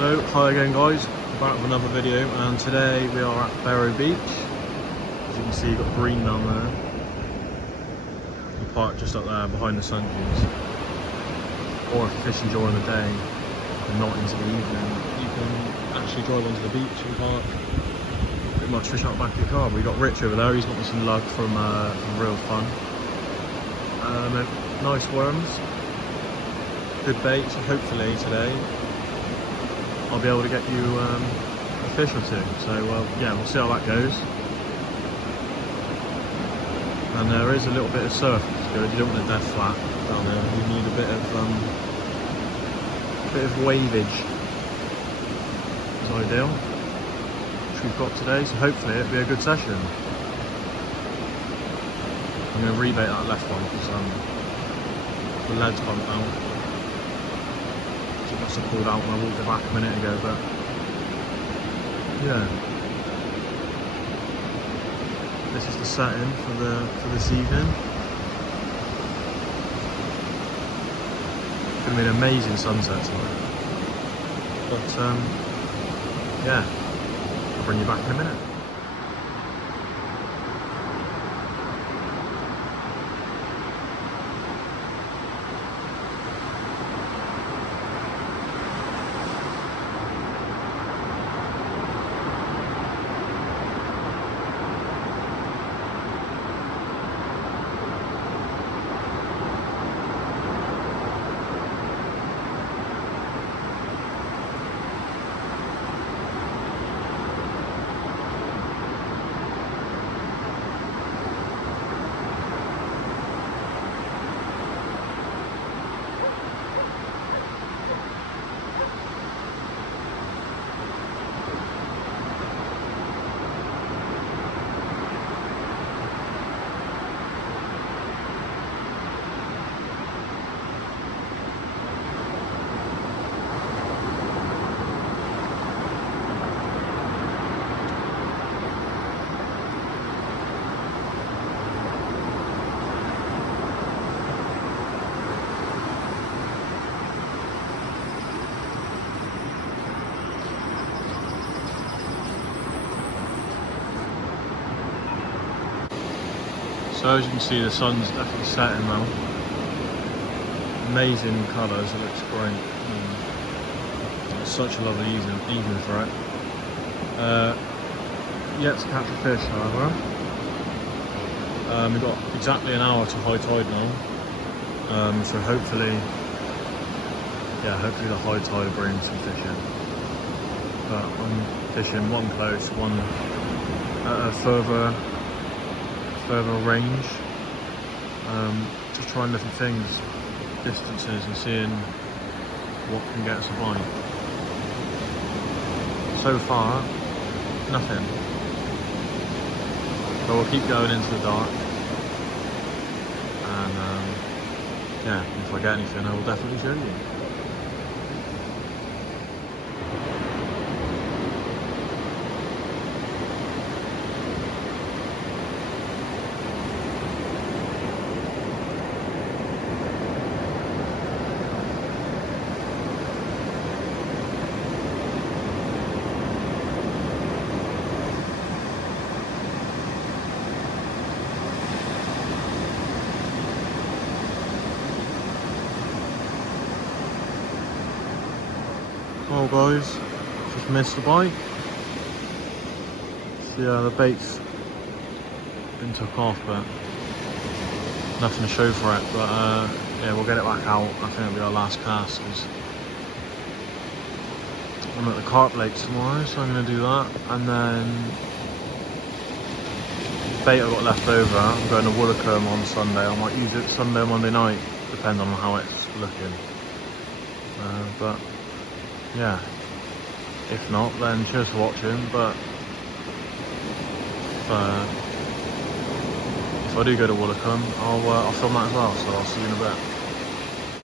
So, hi again guys, back with another video, and today we are at Barrow Beach. As you can see, you've got green down there. You park just up there behind the sun dunes. Or if you're fishing during the day and not into the evening, you can actually drive onto the beach and park pretty much fish out the back of your car. We've got Rich over there, he's got me some lug from Real Fun. Nice worms, good bait, so hopefully today I'll be able to get you a fish or two. So yeah, we'll see how that goes. And there is a little bit of surf, which is good. You don't want a dead flat down there. You need a bit of waveage. It's ideal, which we've got today. So hopefully it'll be a good session. I'm going to rebait that left one because the lead's gone out. It must have pulled out when I walked it back a minute ago, but yeah, this is the setting for this evening. It's going to be an amazing sunset tonight, but yeah, I'll bring you back in a minute. So as you can see, the sun's definitely setting now. Amazing colours, it looks great. It's such a lovely evening for it. Yet to catch a fish, however. We've got exactly an hour to high tide now. So hopefully the high tide will bring some fish in. But I'm fishing one close, one at a further range, just trying different things, distances, and seeing what can get us a bite. So far, nothing, but we'll keep going into the dark, and yeah, if I get anything I will definitely show you. Well guys, just missed the bite. So yeah, the bait's been took off, but nothing to show for it. But yeah, we'll get it back out. I think it'll be our last cast, because I'm at the carp lakes tomorrow, so I'm going to do that. And then the bait I've got left over, I'm going to Woolacombe on Sunday. I might use it Sunday or Monday night, depending on how it's looking. But yeah, if not, then cheers for watching. But if I do go to Woolacombe, I'll film that as well, so I'll see you in a bit.